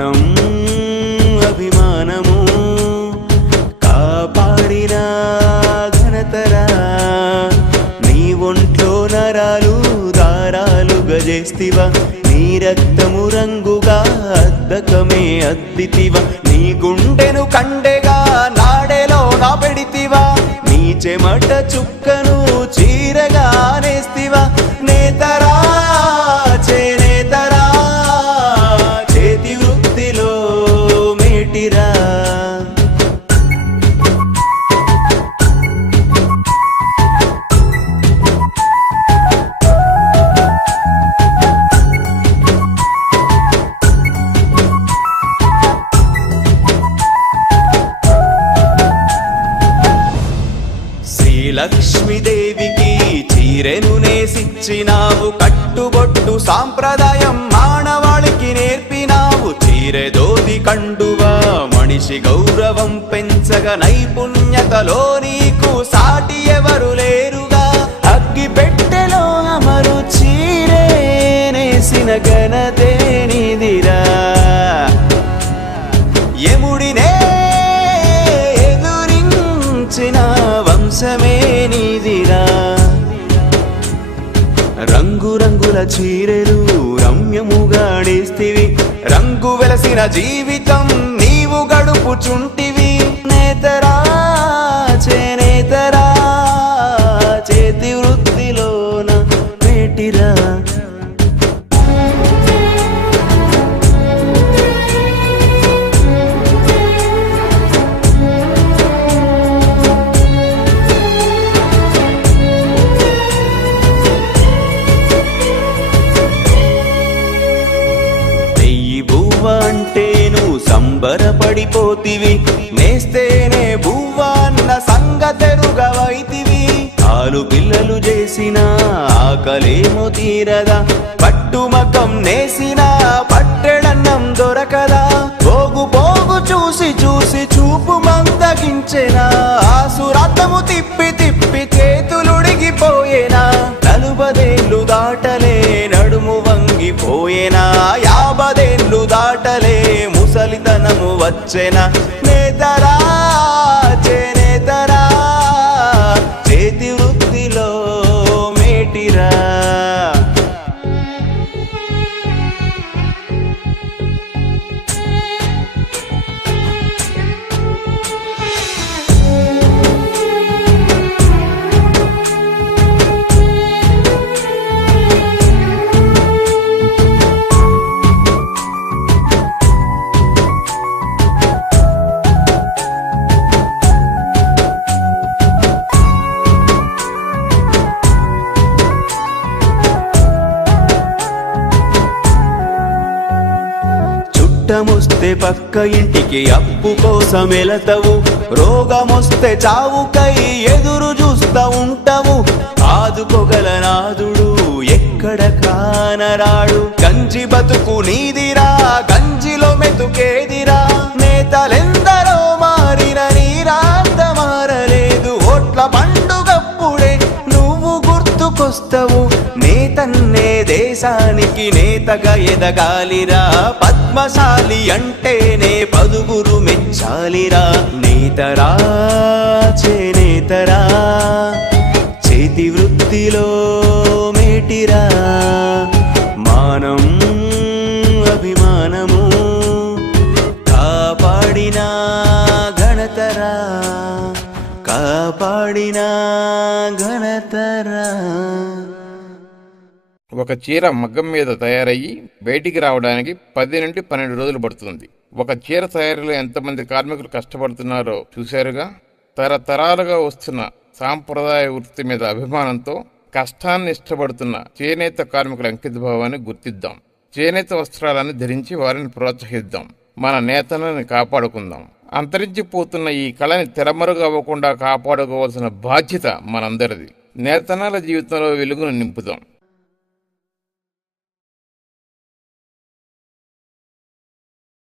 మానం అభిమానము కాపాడిన ఘనతరా నీ ఒంట్లో నరాలు దారాలుగా చేస్తివా నీ రక్తము రంగుగా అద్దకమే అద్దితివా నీ గుండెను కండెగా నాడెలో నా పెడితివా నీ చెమట చుక్కను చీరగా నేస్తివా నేతరా చేనేతరా చేతి వృత్తిలో మేటిరా లక్ష్మీదేవికి చీరెను నేసిచ్చినావు కట్టుబొట్టు సాంప్రదాయం మానవాళికి నేర్పినావు చీరె దోది కండువా మనిషి గౌరవం పెంచగా నైపుణ్యతలో నీకు సాటి ఎవరు లేరుగా అగ్గి పెట్టెలో అమరు చీరే నేసిన ఘనతే నీదిరా యముడినే ఎదురించిన వంశమే నీదిరా రంగురంగుల చీరెలు రమ్యముగా నేస్తివి రంగు వెలసిన జీవితం నీవు గడుపుచుంటివి నేతరా చేనేతరా చేతి వృత్తిలోన మేటిరా అంటేను సంబరపడిపోతివి నేస్తేనే బువ్వా అన్న సంగతెరుగవైతివి ఆలు పిల్లలు చేసిన ఆకలేమో తీరదా పట్టుమకం నేసిన పట్టెడన్నం దొరకదా పోగు పోగు చూసి చూసి చూపు మందగించెనా ఆసురథము తిప్పి తిప్పి చేతులుడిగిపోయేనా 40 ఏళ్ళు దాటలే నడుము వంగిపోయేనా 50 ఏళ్ళు దాటలే ముసలితనము వచ్చేనా నేతరా చేనేతరా చేతి వృత్తిలో మేటిరా చుట్టమొస్తే పక్క ఇంటికి అప్పు కోసం వెళతావు రోగమొస్తే చావుకై ఎదురు చూస్తా ఉంటావు ఆదుకోగల నాదుడు ఎక్కడ కానరాడు గంజి బతుకు నీదిరా గంజిలో మెతుకేదిరా నేతలెందరో మారిన నీరాంత మారలేదు ఓట్ల పండుగప్పుడే నువ్వు గుర్తుకొస్తావు నేతన్నే దేశానికి నేతగా ఎదగాలిరా పద్మశాలి అంటేనే పదుగురు మెచ్చాలిరా నేతరా చేనేతరా చేతి వృత్తిలో మేటిరా మానం అభిమానము కాపాడిన ఘనతరా కాపాడిన ఘనతరా ఒక చీర మగ్గం మీద తయారయ్యి బయటికి రావడానికి 10 నుండి 12 రోజులు పడుతుంది. ఒక చీర తయారీలో ఎంతమంది కార్మికులు కష్టపడుతున్నారో చూశారుగా. తరతరాలుగా వస్తున్న సాంప్రదాయ వృత్తి మీద అభిమానంతో కష్టాన్ని ఇష్టపడుతున్న చేనేత కార్మికుల అంకితభావాన్ని గుర్తిద్దాం. చేనేత వస్త్రాలను ధరించి వారిని ప్రోత్సహిద్దాం. మన నేతలను కాపాడుకుందాం. అంతరించిపోతున్న ఈ కళని తెరమరుగవ్వకుండా కాపాడుకోవాల్సిన బాధ్యత మనందరిది. నేతనాల జీవితంలో వెలుగును నింపుదాం.